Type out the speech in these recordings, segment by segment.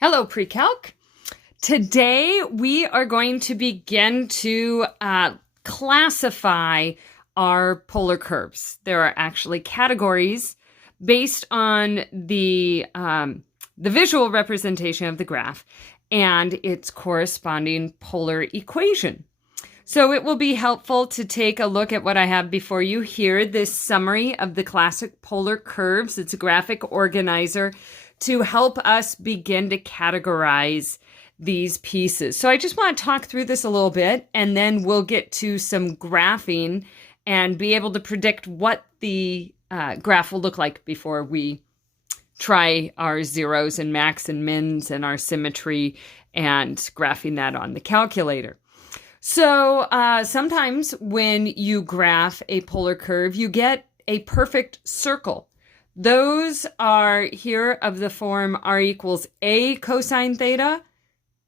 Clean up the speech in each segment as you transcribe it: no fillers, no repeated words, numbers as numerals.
Hello, Pre-Calc. Today we are going to begin to classify our polar curves. There are actually categories based on the visual representation of the graph and its corresponding polar equation. So it will be helpful to take a look at what I have before you here, this summary of the classic polar curves. It's a graphic organizer to help us begin to categorize these pieces. So I just want to talk through this a little bit, and then we'll get to some graphing and be able to predict what the graph will look like before we try our zeros and max and mins and our symmetry and graphing that on the calculator. So sometimes when you graph a polar curve, you get a perfect circle. Those are here of the form r equals a cosine theta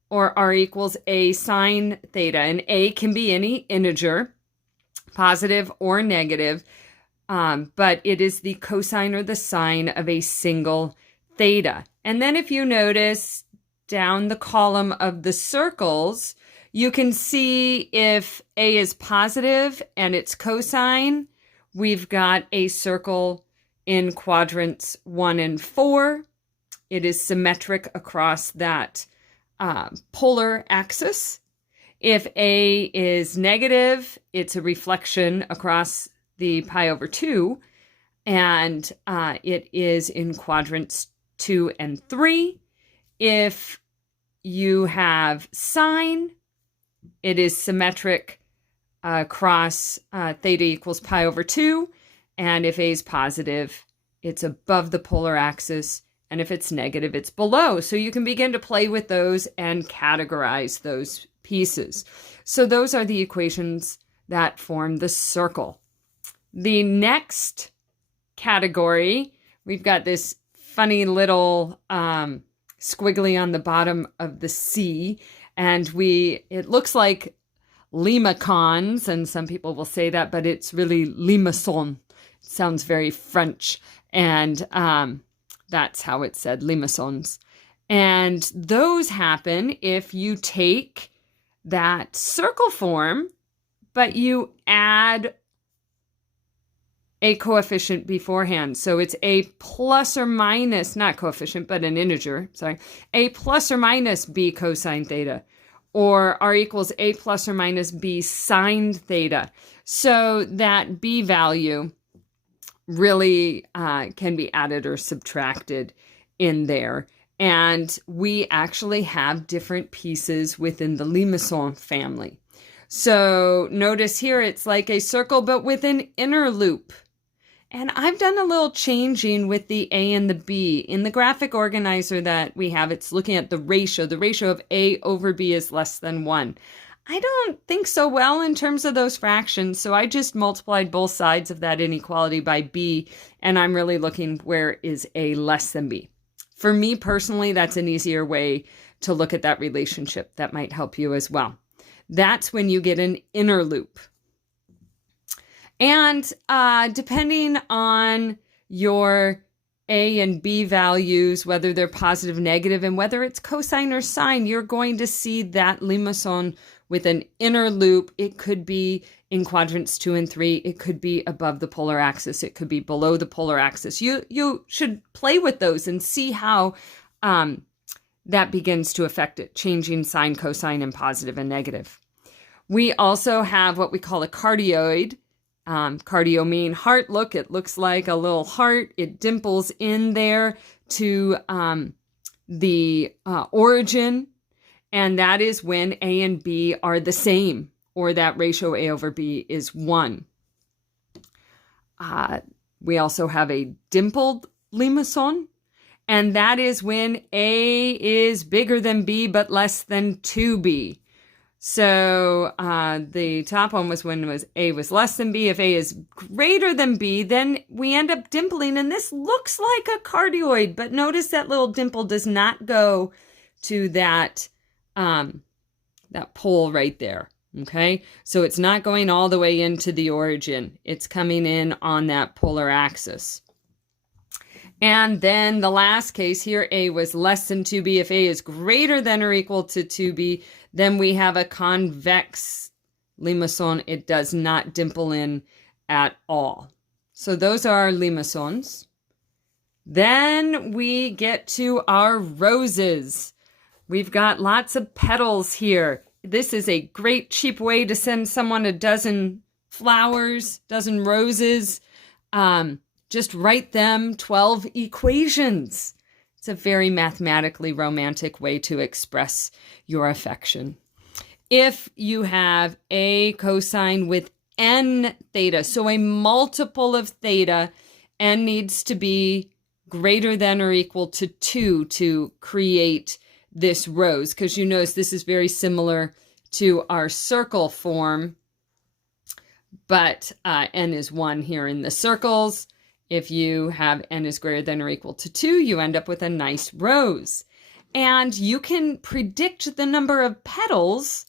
or r equals a sine theta. And a can be any integer, positive or negative, but it is the cosine or the sine of a single theta. And then if you notice down the column of the circles, you can see if a is positive and it's cosine, we've got a circle in quadrants 1 and 4. It is symmetric across that polar axis. If A is negative, it's a reflection across the pi over 2, and it is in quadrants 2 and 3. If you have sine, it is symmetric across theta equals pi over 2. And if A is positive, it's above the polar axis. And if it's negative, it's below. So you can begin to play with those and categorize those pieces. So those are the equations that form the circle. The next category, we've got this funny little squiggly on the bottom of the C. And it looks like limacons, and some people will say that, but it's really limaçon. Sounds very French, and that's how it's said, limaçons. And those happen if you take that circle form, but you add a coefficient beforehand. So it's a plus or minus, not coefficient, but an integer, sorry, a plus or minus b cosine theta, or r equals a plus or minus b sine theta. So that b value really can be added or subtracted in there. And we actually have different pieces within the limaçon family. So notice here it's like a circle, but with an inner loop. And I've done a little changing with the A and the B. In the graphic organizer that we have, it's looking at the ratio. The ratio of A over B is less than 1. I don't think so well in terms of those fractions, so I just multiplied both sides of that inequality by B, and I'm really looking where is A less than B. For me personally, that's an easier way to look at that relationship. That might help you as well. That's when you get an inner loop. And depending on your A and B values, whether they're positive, negative, and whether it's cosine or sine, you're going to see that limaçon with an inner loop. It could be in quadrants 2 and 3. It could be above the polar axis. It could be below the polar axis. You should play with those and see how that begins to affect it, changing sine, cosine, and positive and negative. We also have what we call a cardioid. Cardio mean heart. Look, it looks like a little heart. It dimples in there to the origin. And that is when A and B are the same, or that ratio A over B is 1. We also have a dimpled limaçon, and that is when A is bigger than B but less than 2B. So the top one was when A was less than B. If A is greater than B, then we end up dimpling, and this looks like a cardioid, but notice that little dimple does not go to that pole right there. Okay, so it's not going all the way into the origin. It's coming in on that polar axis. And then the last case here, A was less than 2b. If A is greater than or equal to 2b, then we have a convex limaçon. It does not dimple in at all. So those are our limaçons. Then we get to our roses. We've got lots of petals here. This is a great cheap way to send someone a dozen flowers, dozen roses. Just write them 12 equations. It's a very mathematically romantic way to express your affection. If you have a cosine with n theta, so a multiple of theta, n needs to be greater than or equal to 2 to create this rose, because you notice this is very similar to our circle form, but n is 1 here in the circles. If you have n is greater than or equal to 2, you end up with a nice rose. And you can predict the number of petals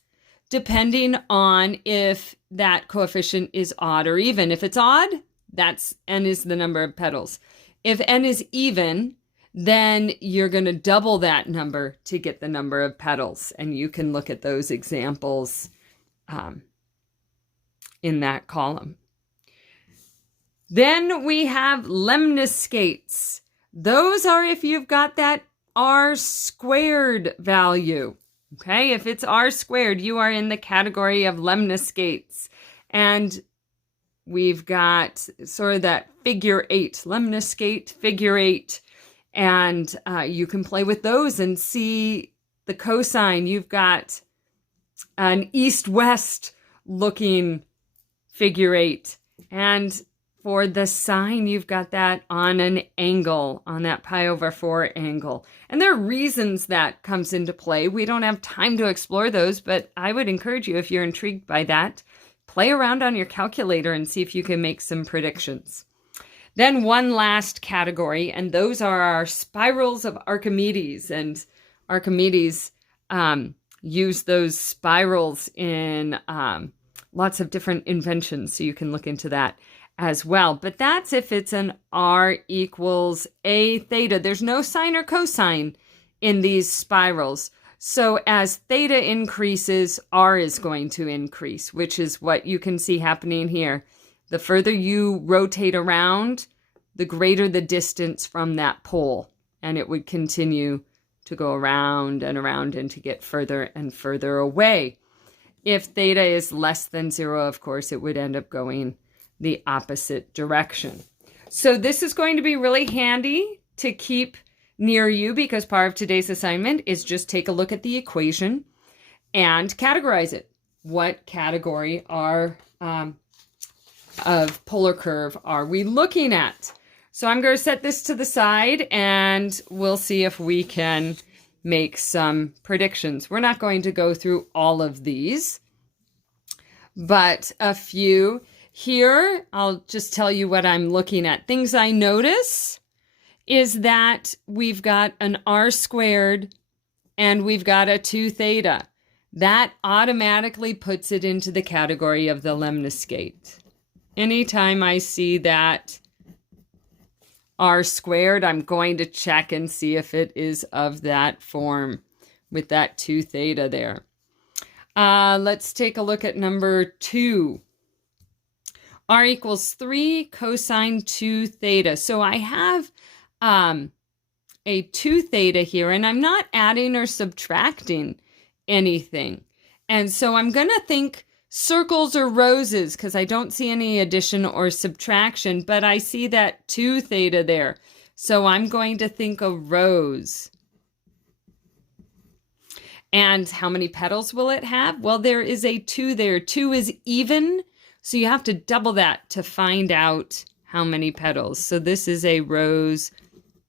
depending on if that coefficient is odd or even. If it's odd, that's n is the number of petals. If n is even, then you're going to double that number to get the number of petals. And you can look at those examples in that column. Then we have lemniscates. Those are if you've got that r squared value. Okay, if it's r squared, you are in the category of lemniscates. And we've got sort of that figure 8, lemniscate, figure 8. And you can play with those and see the cosine. You've got an east-west looking figure 8. And for the sine, you've got that on an angle, on that pi over 4 angle. And there are reasons that comes into play. We don't have time to explore those, but I would encourage you, if you're intrigued by that, play around on your calculator and see if you can make some predictions. Then one last category, and those are our spirals of Archimedes. And Archimedes used those spirals in lots of different inventions, so you can look into that as well. But that's if it's an r equals a theta. There's no sine or cosine in these spirals. So as theta increases, r is going to increase, which is what you can see happening here. The further you rotate around, the greater the distance from that pole. And it would continue to go around and to get further and further away. If theta is less than 0, of course, it would end up going the opposite direction. So this is going to be really handy to keep near you, because part of today's assignment is just take a look at the equation and categorize it. What category of polar curve are we looking at? So I'm going to set this to the side and we'll see if we can make some predictions. We're not going to go through all of these, but a few. Here, I'll just tell you what I'm looking at. Things I notice is that we've got an r squared and we've got a 2 theta. That automatically puts it into the category of the lemniscate. Anytime I see that r squared, I'm going to check and see if it is of that form with that 2 theta there. Let's take a look at number 2. R equals 3 cosine 2 theta. So I have a 2 theta here, and I'm not adding or subtracting anything. And so I'm going to think circles or roses, because I don't see any addition or subtraction, but I see that 2 theta there. So I'm going to think a rose. And how many petals will it have? Well, there is a 2 there. 2 is even. So you have to double that to find out how many petals. So this is a rose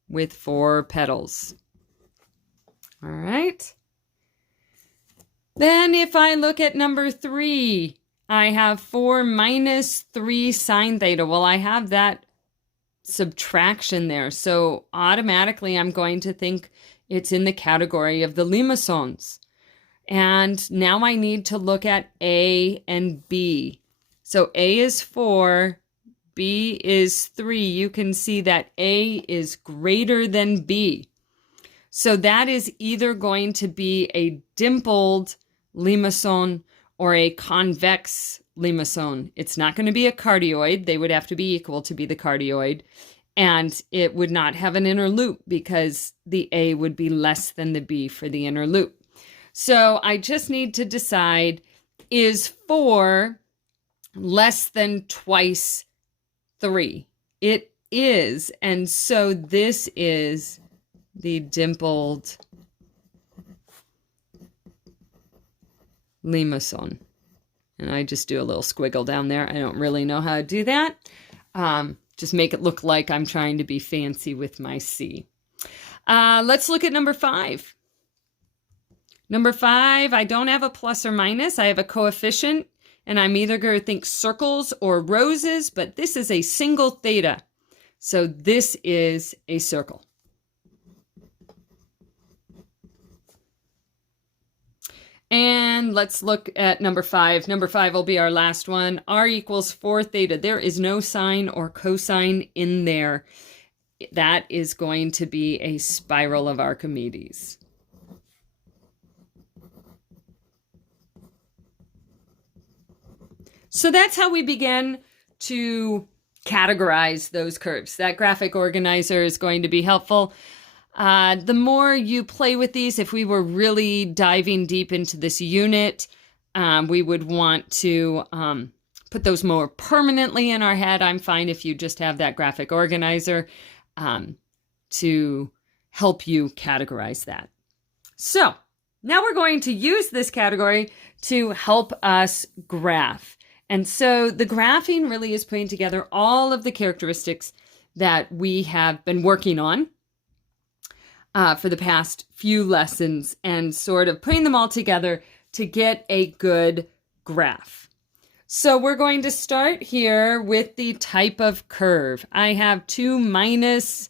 with 4 petals. All right. Then if I look at number 3, I have 4 minus 3 sine theta. Well, I have that subtraction there. So automatically I'm going to think it's in the category of the limaçons. And now I need to look at A and B. So A is 4, B is 3, you can see that A is greater than B. So that is either going to be a dimpled limacon or a convex limacon. It's not going to be a cardioid. They would have to be equal to be the cardioid. And it would not have an inner loop because the A would be less than the B for the inner loop. So I just need to decide, is 4 less than twice 3? It is. And so this is the dimpled limacon. And I just do a little squiggle down there. I don't really know how to do that. Just make it look like I'm trying to be fancy with my C. Let's look at number 5. Number 5, I don't have a plus or minus. I have a coefficient, and I'm either going to think circles or roses, but this is a single theta. So this is a circle. And let's look at number 5. Number 5 will be our last one. R equals 4 theta. There is no sine or cosine in there. That is going to be a spiral of Archimedes. So that's how we begin to categorize those curves. That graphic organizer is going to be helpful. The more you play with these, if we were really diving deep into this unit, we would want to put those more permanently in our head. I'm fine if you just have that graphic organizer to help you categorize that. So now we're going to use this category to help us graph. And so the graphing really is putting together all of the characteristics that we have been working on for the past few lessons and sort of putting them all together to get a good graph. So we're going to start here with the type of curve. I have 2 minus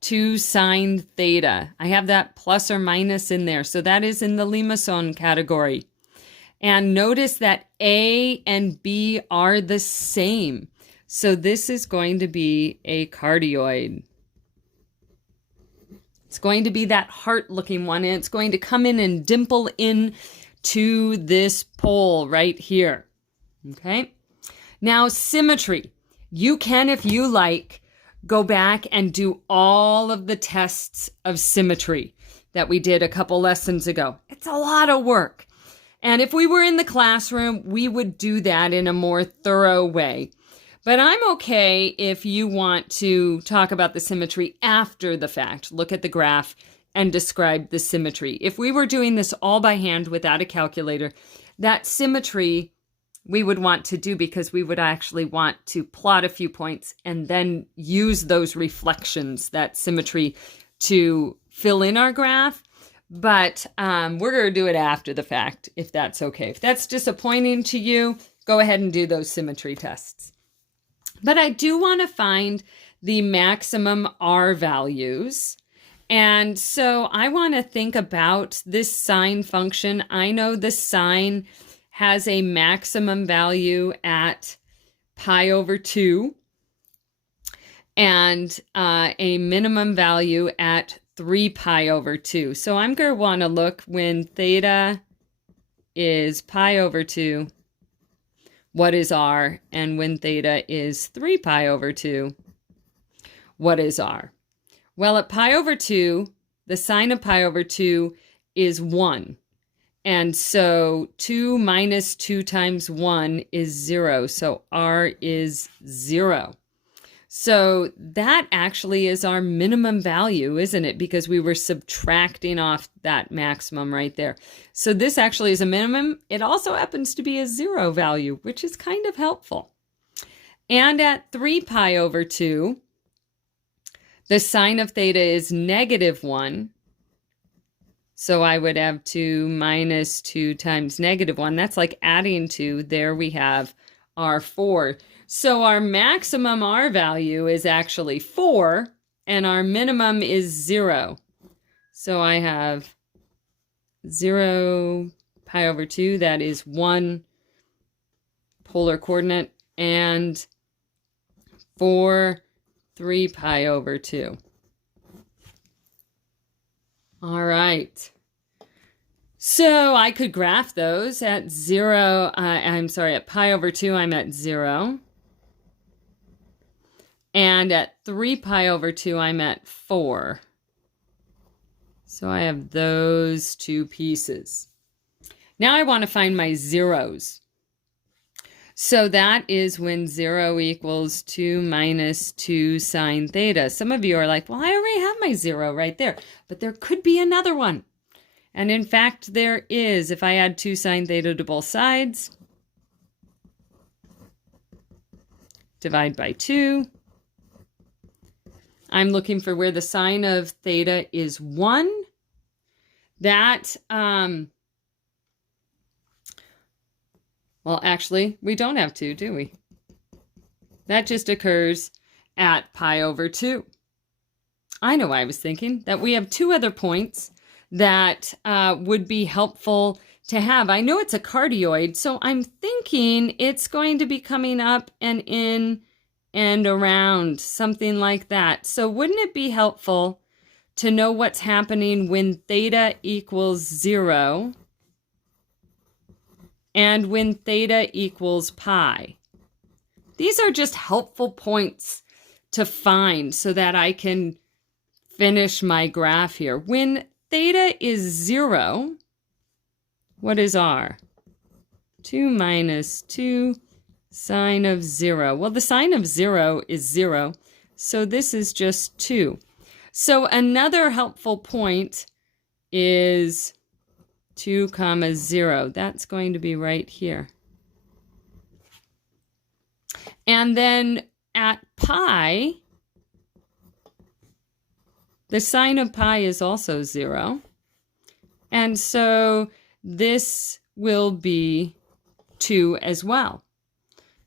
2 sine theta. I have that plus or minus in there. So that is in the limacon category. And notice that A and B are the same. So this is going to be a cardioid. It's going to be that heart-looking one, and it's going to come in and dimple in to this pole right here. Okay? Now, symmetry. You can, if you like, go back and do all of the tests of symmetry that we did a couple lessons ago. It's a lot of work. And if we were in the classroom, we would do that in a more thorough way. But I'm okay if you want to talk about the symmetry after the fact. Look at the graph and describe the symmetry. If we were doing this all by hand without a calculator, that symmetry we would want to do because we would actually want to plot a few points and then use those reflections, that symmetry, to fill in our graph. But we're going to do it after the fact, if that's okay. If that's disappointing to you, go ahead and do those symmetry tests. But I do want to find the maximum R values. And so I want to think about this sine function. I know the sine has a maximum value at pi over 2 and a minimum value at 3 pi over 2. So I'm going to want to look when theta is pi over 2, what is R? And when theta is 3 pi over 2, what is R? Well, at pi over 2, the sine of pi over 2 is 1. And so 2 minus 2 times 1 is 0. So R is 0. So that actually is our minimum value, isn't it? Because we were subtracting off that maximum right there. So this actually is a minimum. It also happens to be a 0 value, which is kind of helpful. And at 3 pi over 2, the sine of theta is negative 1. So I would have 2 minus 2 times negative 1. That's like adding 2. There we have our 4. So our maximum R value is actually 4, and our minimum is 0. So I have 0 pi over 2, that is 1 polar coordinate, and for 3 pi over 2. All right. So I could graph those at 0. At pi over 2, I'm at 0. And at 3 pi over 2, I'm at 4. So I have those two pieces. Now I want to find my zeros. So that is when 0 equals 2 minus 2 sine theta. Some of you are like, well, I already have my 0 right there. But there could be another one. And in fact, there is. If I add 2 sine theta to both sides, divide by 2. I'm looking for where the sine of theta is 1. That, well, actually, we don't have 2, do we? That just occurs at pi over 2. I know I was thinking that we have 2 other points that would be helpful to have. I know it's a cardioid, so I'm thinking it's going to be coming up and in and around, something like that. So wouldn't it be helpful to know what's happening when theta equals 0 and when theta equals pi? These are just helpful points to find so that I can finish my graph here. When theta is 0, what is r? 2 minus 2 sine of 0. Well, the sine of 0 is 0, so this is just 2. So another helpful point is 2 comma 0. That's going to be right here. And then at pi, the sine of pi is also 0. And so this will be 2 as well.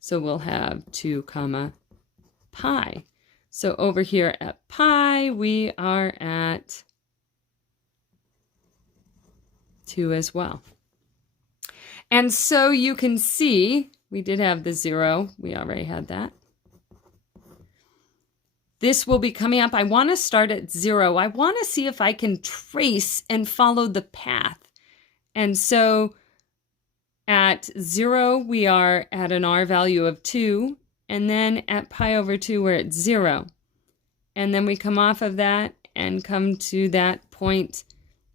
So we'll have 2 comma pi. So over here at pi, we are at 2 as well. And so you can see, we did have the 0. We already had that. This will be coming up. I want to start at 0. I want to see if I can trace and follow the path. And so at 0, we are at an r value of 2. And then at pi over 2, we're at 0. And then we come off of that and come to that point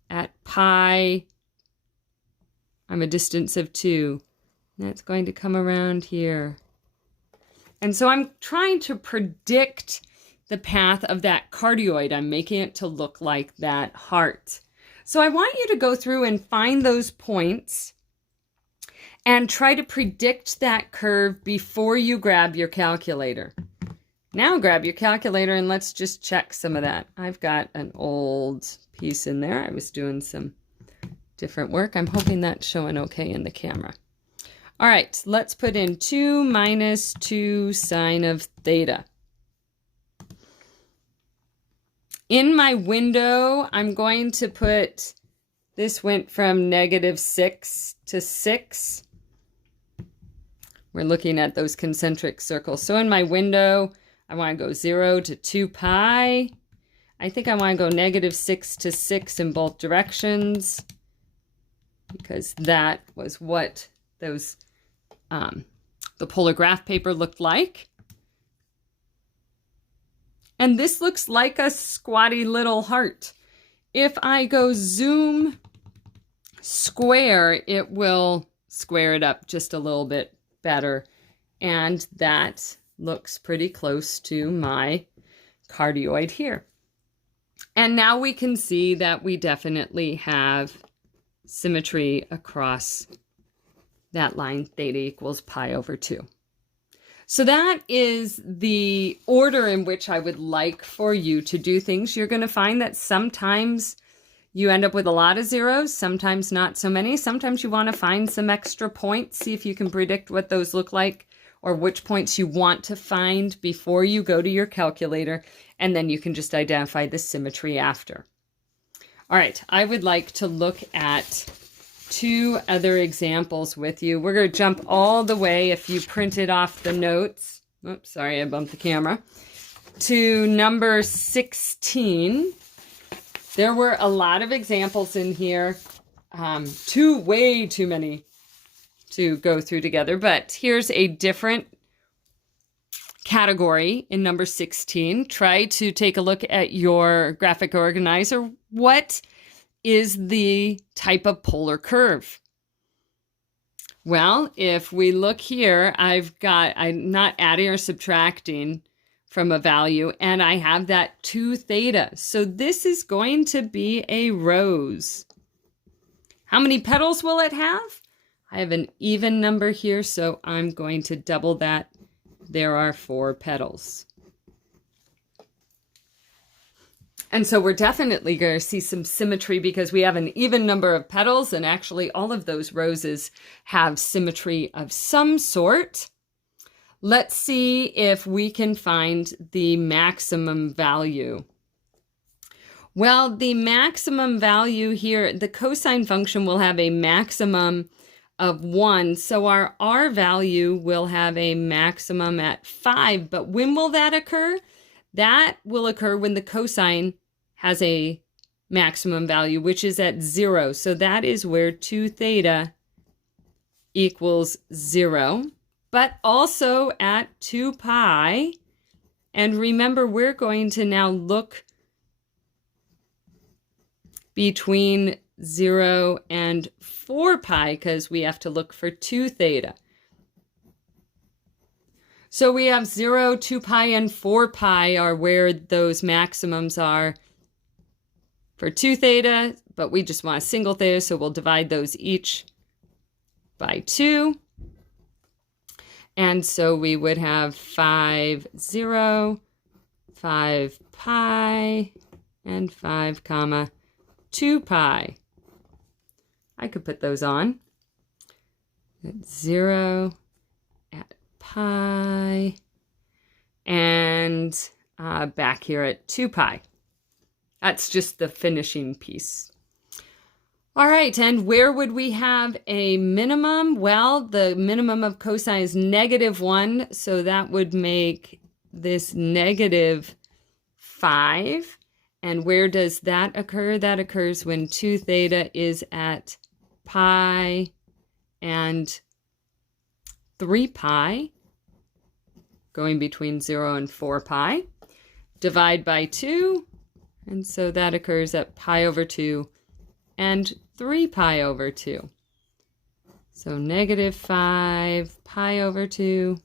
at pi. I'm a distance of 2. That's going to come around here. And so I'm trying to predict the path of that cardioid. I'm making it to look like that heart. So I want you to go through and find those points and try to predict that curve before you grab your calculator. Now grab your calculator and let's just check some of that. I've got an old piece in there. I was doing some different work. I'm hoping that's showing okay in the camera. All right, let's put in 2 minus 2 sine of theta. In my window, I'm going to put, this went from -6 to 6. We're looking at those concentric circles. So in my window, I want to go 0 to 2 pi. I think I want to go -6 to 6 in both directions, because that was what those the polar graph paper looked like. And this looks like a squatty little heart. If I go zoom square, it will square it up just a little bit better. And that looks pretty close to my cardioid here. And now we can see that we definitely have symmetry across that line, theta equals pi over 2. So that is the order in which I would like for you to do things. You're going to find that sometimes you end up with a lot of zeros, sometimes not so many. Sometimes you want to find some extra points, see if you can predict what those look like or which points you want to find before you go to your calculator, and then you can just identify the symmetry after. All right, I would like to look at 2 other examples with you. We're going to jump all the way. If you printed off the notes, oops, sorry, I bumped the camera, to number 16. There were a lot of examples in here. Way too many to go through together, but here's a different category in number 16. Try to take a look at your graphic organizer. What is the type of polar curve? Well, if we look here, I'm not adding or subtracting from a value, and I have that 2 theta. So this is going to be a rose. How many petals will it have? I have an even number here, so I'm going to double that. There are 4 petals. And so we're definitely going to see some symmetry because we have an even number of petals, and actually all of those roses have symmetry of some sort. Let's see if we can find the maximum value. Well, the maximum value here, the cosine function will have a maximum of 1. So our R value will have a maximum at 5. But when will that occur? That will occur when the cosine has a maximum value, which is at 0. So that is where 2 theta equals 0. But also at 2 pi. And remember, we're going to now look between 0 and 4 pi because we have to look for 2 theta. So we have 0, 2 pi, and 4 pi are where those maximums are for 2 theta, but we just want a single theta, so we'll divide those each by 2. And so we would have 5, 0, 5 pi, and 5 comma 2 pi. I could put those on. At 0, at pi, and back here at 2 pi. That's just the finishing piece. All right, and where would we have a minimum? Well, the minimum of cosine is -1, so that would make this -5. And where does that occur? That occurs when 2 theta is at pi and 3 pi, going between 0 and 4 pi. Divide by 2, and so that occurs at pi over 2 and 3 pi over 2. So -5 pi over 2,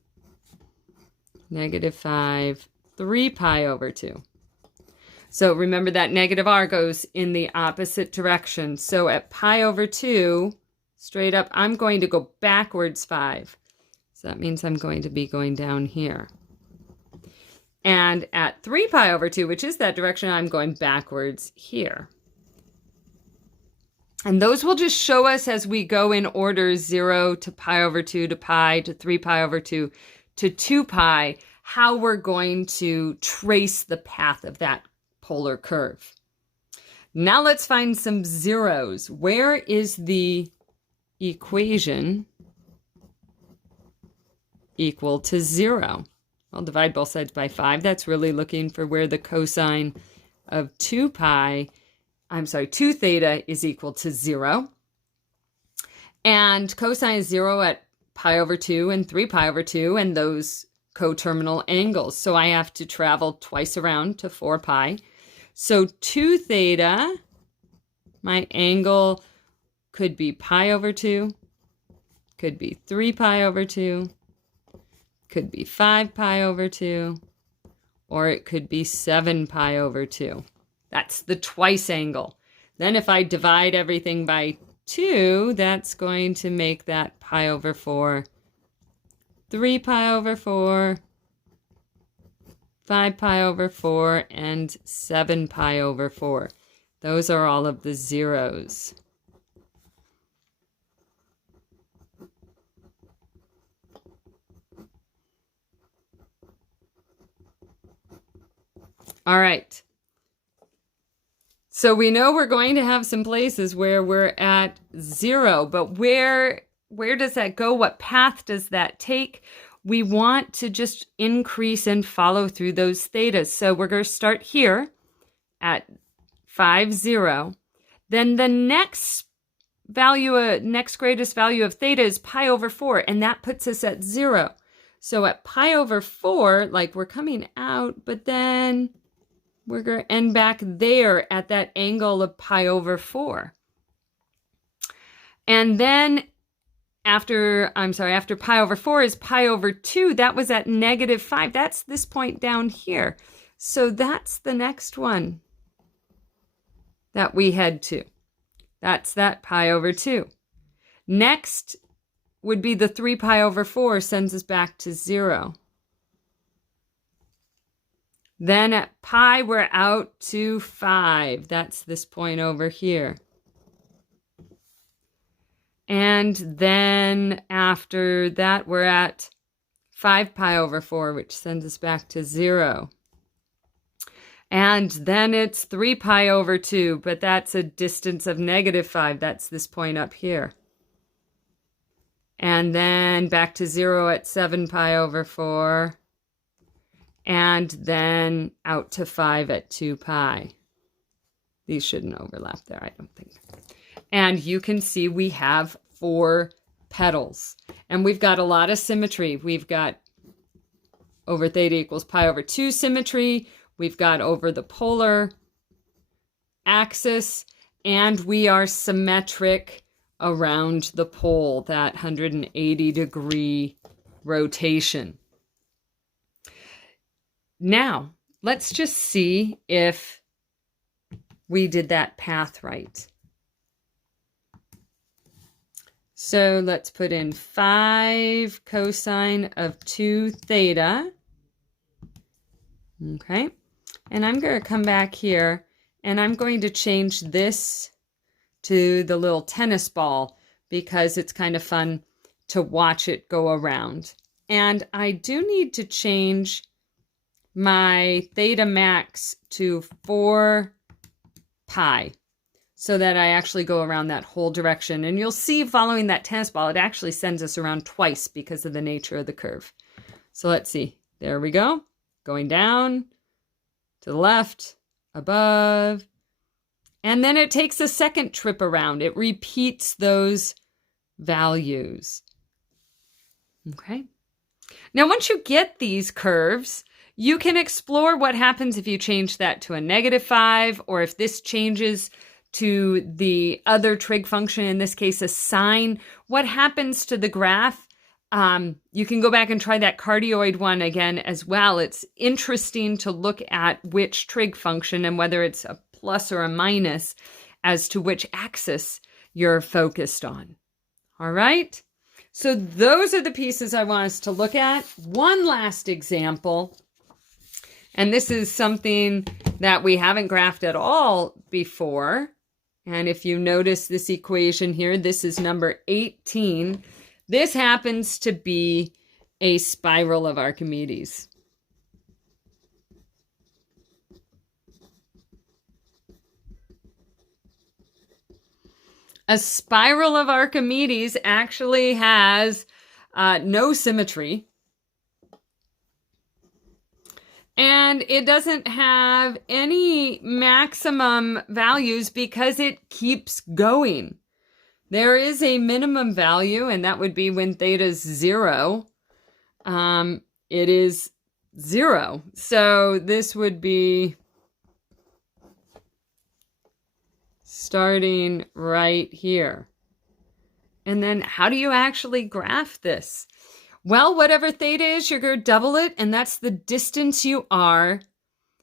-5, 3 pi over 2. So remember that -r goes in the opposite direction. So at pi over 2, straight up, I'm going to go backwards 5. So that means I'm going to be going down here. And at 3 pi over 2, which is that direction, I'm going backwards here. And those will just show us as we go in order 0 to pi over 2 to pi to 3 pi over 2 to 2 pi, how we're going to trace the path of that polar curve. Now let's find some zeros. Where is the equation equal to 0? I'll divide both sides by 5. That's really looking for where the cosine of 2 theta is equal to 0. And cosine is 0 at pi over 2 and 3 pi over 2 and those coterminal angles. So I have to travel twice around to 4 pi. So 2 theta, my angle could be pi over 2, could be 3 pi over 2, could be 5 pi over 2, or it could be 7 pi over 2. That's the twice angle. Then if I divide everything by 2, that's going to make that pi over 4, 3 pi over 4, 5 pi over 4, and 7 pi over 4. Those are all of the zeros. All right. So we know we're going to have some places where we're at 0, but where does that go? What path does that take? we want to just increase and follow through those thetas. So we're going to start here at 5, 0. Then the next greatest value of theta is pi over 4, and that puts us at 0. So at pi over 4, like we're coming out, but then we're going to end back there at that angle of pi over 4. And then after pi over 4 is pi over 2. That was at -5. That's this point down here. So that's the next one that we head to. That's that pi over 2. Next would be the 3 pi over 4, sends us back to 0. Then at pi, we're out to 5. That's this point over here. And then after that, we're at 5 pi over 4, which sends us back to 0. And then it's 3 pi over 2, but that's a distance of -5. That's this point up here. And then back to 0 at 7 pi over 4. And then out to 5 at 2 pi. These shouldn't overlap there, I don't think. And you can see we have 4 petals. And we've got a lot of symmetry. We've got over theta equals pi over 2 symmetry. We've got over the polar axis. And we are symmetric around the pole, that 180-degree rotation. Now, let's just see if we did that path right. So let's put in 5 cosine of 2 theta. Okay. And I'm going to come back here and I'm going to change this to the little tennis ball because it's kind of fun to watch it go around. And I do need to change my theta max to 4 pi. So that I actually go around that whole direction. And you'll see following that tennis ball, it actually sends us around twice because of the nature of the curve. So let's see. There we go. Going down, to the left, above. And then it takes a second trip around. It repeats those values. Okay. Now, once you get these curves, you can explore what happens if you change that to a -5, or if this changes to the other trig function, in this case, a sine. What happens to the graph? You can go back and try that cardioid one again as well. It's interesting to look at which trig function and whether it's a plus or a minus as to which axis you're focused on. All right? So those are the pieces I want us to look at. One last example. And this is something that we haven't graphed at all before. And if you notice this equation here, this is number 18. This happens to be a spiral of Archimedes. A spiral of Archimedes actually has no symmetry. And it doesn't have any maximum values because it keeps going. There is a minimum value, and that would be when theta is 0. It is 0. So this would be starting right here. And then how do you actually graph this? Well, whatever theta is, you're going to double it, and that's the distance you are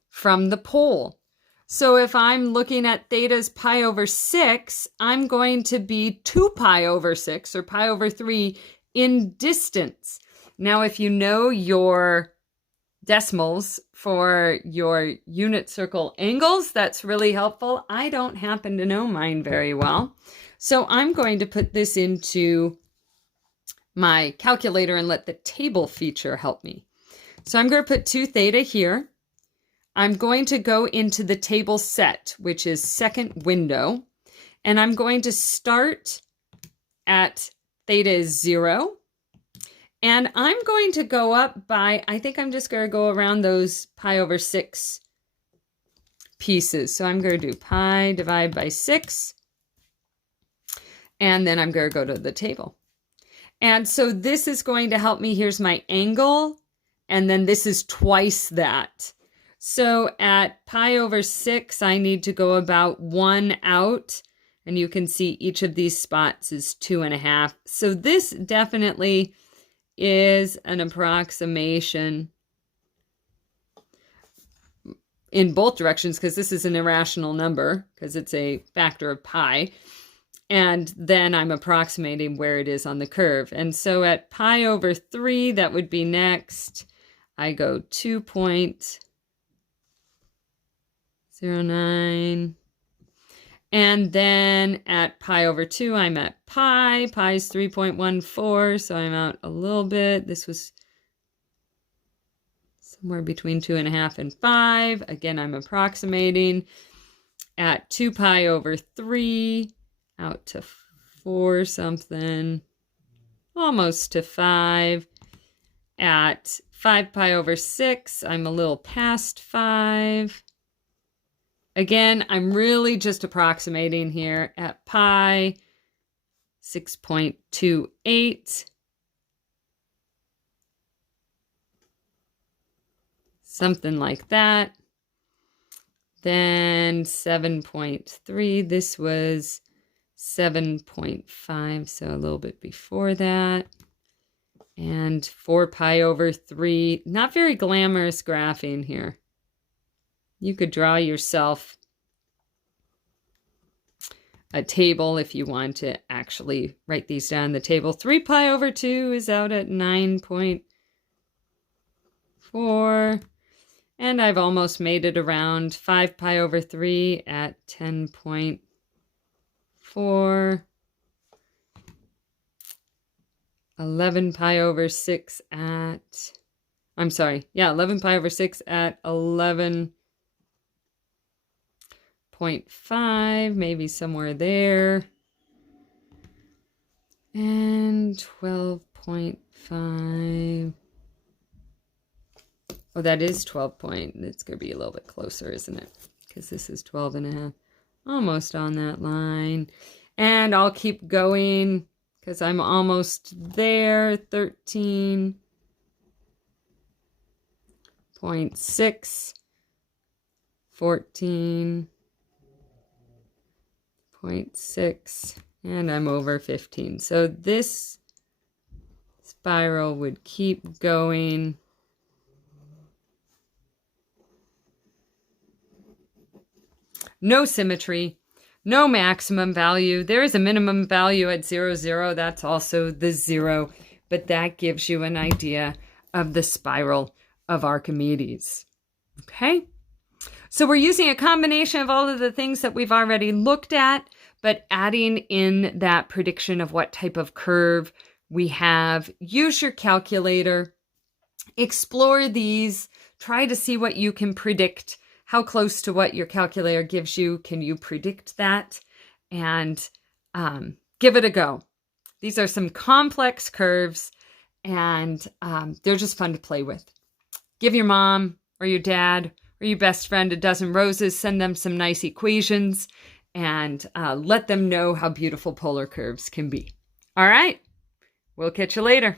from the pole. So if I'm looking at theta's pi over 6, I'm going to be 2 pi over 6, or pi over 3, in distance. Now, if you know your decimals for your unit circle angles, that's really helpful. I don't happen to know mine very well. So I'm going to put this into my calculator and let the table feature help me. So I'm going to put 2 theta here. I'm going to go into the table set, which is second window, and I'm going to start at theta is 0, And I'm going to go up by, I think I'm just going to go around those pi over 6 pieces. So I'm going to do pi divided by 6. And then I'm going to go to the table. And so this is going to help me. Here's my angle. And then this is twice that. So at pi over 6, I need to go about 1 out. And you can see each of these spots is 2.5. So this definitely is an approximation in both directions, because this is an irrational number because it's a factor of pi. And then I'm approximating where it is on the curve. And so at pi over 3, that would be next. I go 2.09. And then at pi over 2, I'm at pi. Pi is 3.14, so I'm out a little bit. This was somewhere between 2.5 and 5. Again, I'm approximating. At 2 pi over 3, out to 4 something, almost to 5. At 5 pi over 6, I'm a little past 5. Again, I'm really just approximating here. At pi, 6.28. Something like that. Then 7.3. This was 7.5, so a little bit before that. And 4 pi over 3. Not very glamorous graphing here. You could draw yourself a table if you want to actually write these down on the table. 3 pi over 2 is out at 9.4. And I've almost made it around 5 pi over 3 at 10.4. 11 pi over 6 at, 11 pi over 6 at 11.5, maybe somewhere there. And 12.5. Oh, that is 12 point. It's going to be a little bit closer, isn't it? Because this is 12.5. Almost on that line. And I'll keep going because I'm almost there. 13.6. 14.6. And I'm over 15. So this spiral would keep going. No symmetry, no maximum value. There is a minimum value at 0, 0. That's also the 0. But that gives you an idea of the spiral of Archimedes. Okay? So we're using a combination of all of the things that we've already looked at, but adding in that prediction of what type of curve we have. Use your calculator. Explore these. Try to see what you can predict. How close to what your calculator gives you can you predict that? And give it a go. These are some complex curves, and they're just fun to play with. Give your mom or your dad or your best friend a dozen roses. Send them some nice equations, and let them know how beautiful polar curves can be. All right, we'll catch you later.